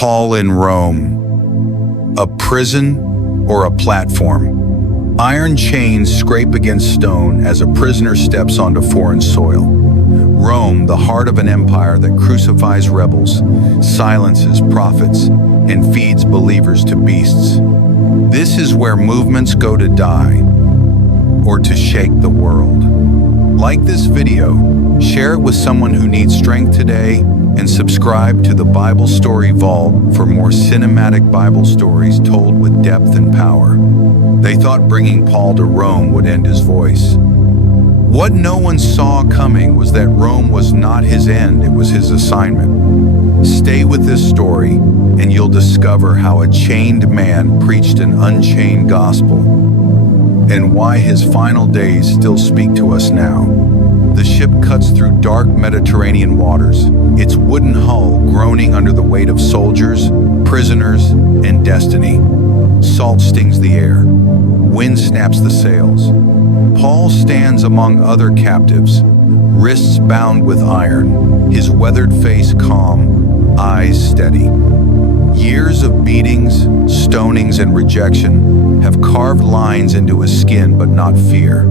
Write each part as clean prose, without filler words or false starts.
Paul in Rome, a prison or a platform? Iron chains scrape against stone as a prisoner steps onto foreign soil. Rome, the heart of an empire that crucifies rebels, silences prophets, and feeds believers to beasts. This is where movements go to die or to shake the world. Like this video, share it with someone who needs strength today, and subscribe to the Bible Story Vault for more cinematic Bible stories told with depth and power. They thought bringing Paul to Rome would end his voice. What no one saw coming was that Rome was not his end, it was his assignment. Stay with this story, and you'll discover how a chained man preached an unchained gospel, and why his final days still speak to us now. The ship cuts through dark Mediterranean waters, its wooden hull groaning under the weight of soldiers, prisoners, and destiny. Salt stings the air. Wind snaps the sails. Paul stands among other captives, wrists bound with iron, his weathered face calm, eyes steady. Years of beatings, stonings, and rejection have carved lines into his skin, but not fear.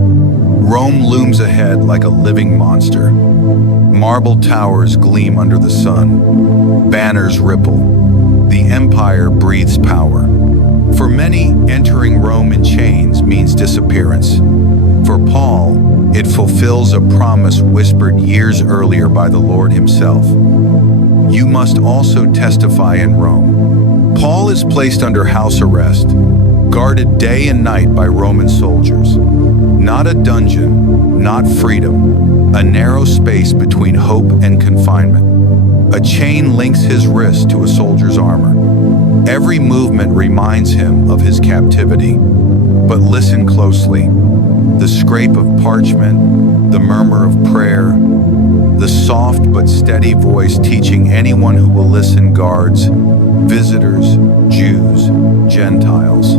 Rome looms ahead like a living monster. Marble towers gleam under the sun. Banners ripple. The empire breathes power. For many, entering Rome in chains means disappearance. For Paul, it fulfills a promise whispered years earlier by the Lord himself. You must also testify in Rome. Paul is placed under house arrest, guarded day and night by Roman soldiers. Not a dungeon, not freedom, a narrow space between hope and confinement. A chain links his wrist to a soldier's armor. Every movement reminds him of his captivity. But listen closely. The scrape of parchment, the murmur of prayer, the soft but steady voice teaching anyone who will listen, guards, visitors, Jews, Gentiles.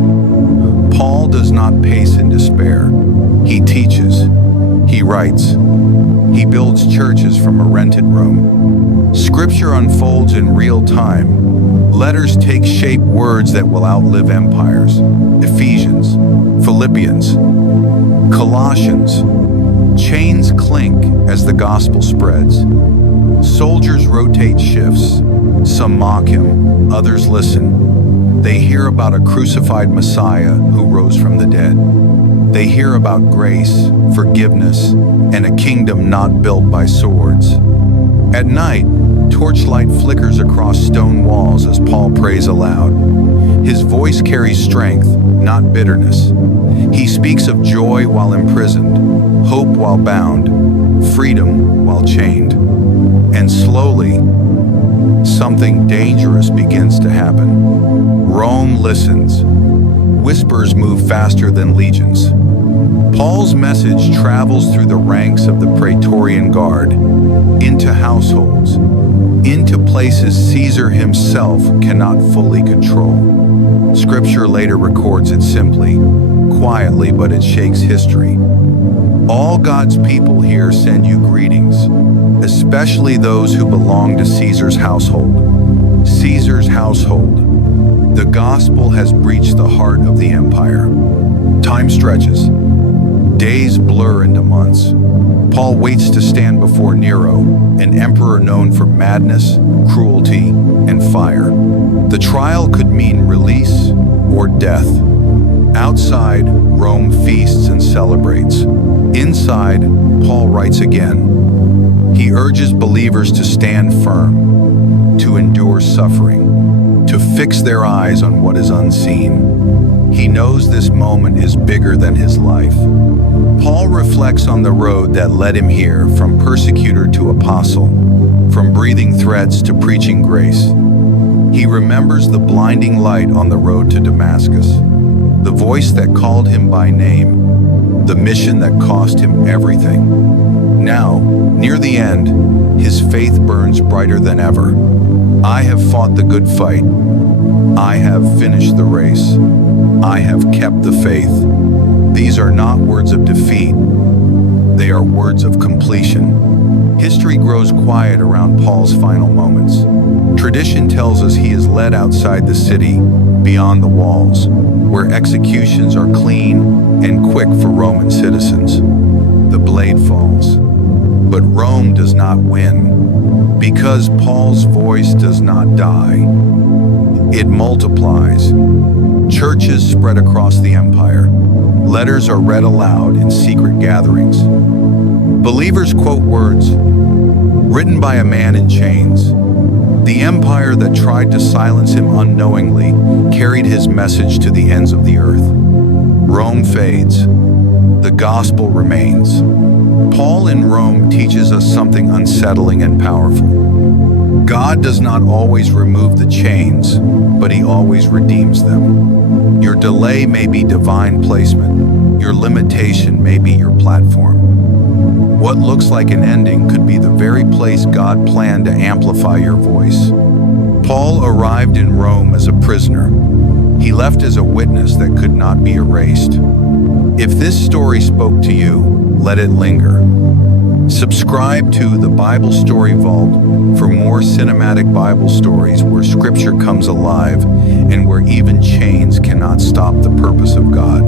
Paul does not pace in despair. He teaches. He writes. He builds churches from a rented room. Scripture unfolds in real time. Letters take shape, words that will outlive empires. Ephesians, Philippians, Colossians. Chains clink as the gospel spreads. Soldiers rotate shifts. Some mock him, others listen. They hear about a crucified Messiah who rose from the dead. They hear about grace, forgiveness, and a kingdom not built by swords. At night, torchlight flickers across stone walls as Paul prays aloud. His voice carries strength, not bitterness. He speaks of joy while imprisoned, hope while bound, freedom while chained. And slowly, something dangerous begins to happen. Rome listens. Whispers move faster than legions. Paul's message travels through the ranks of the Praetorian Guard, into households, into places Caesar himself cannot fully control. Scripture later records it simply, quietly, but it shakes history. All God's people here send you greetings, especially those who belong to Caesar's household. Caesar's household. The gospel has breached the heart of the empire. Time stretches. Days blur into months. Paul waits to stand before Nero, an emperor known for madness, cruelty, and fire. The trial could mean release or death. Outside, Rome feasts and celebrates. Inside, Paul writes again. He urges believers to stand firm, to endure suffering, to fix their eyes on what is unseen. He knows this moment is bigger than his life. Paul reflects on the road that led him here, from persecutor to apostle, from breathing threats to preaching grace. He remembers the blinding light on the road to Damascus, the voice that called him by name, the mission that cost him everything. Now, near the end, his faith burns brighter than ever. I have fought the good fight. I have finished the race. I have kept the faith. These are not words of defeat. They are words of completion. History grows quiet around Paul's final moments. Tradition tells us he is led outside the city, beyond the walls, where executions are clean and quick for Roman citizens. The blade falls. But Rome does not win, because Paul's voice does not die. It multiplies. Churches spread across the empire. Letters are read aloud in secret gatherings. Believers quote words written by a man in chains. The empire that tried to silence him unknowingly carried his message to the ends of the earth. Rome fades. The gospel remains. Paul in Rome teaches us something unsettling and powerful. God does not always remove the chains, but He always redeems them. Your delay may be divine placement. Your limitation may be your platform. What looks like an ending could be the very place God planned to amplify your voice. Paul arrived in Rome as a prisoner. He left as a witness that could not be erased. If this story spoke to you, let it linger. Subscribe to the Bible Story Vault for more cinematic Bible stories where Scripture comes alive and where even chains cannot stop the purpose of God.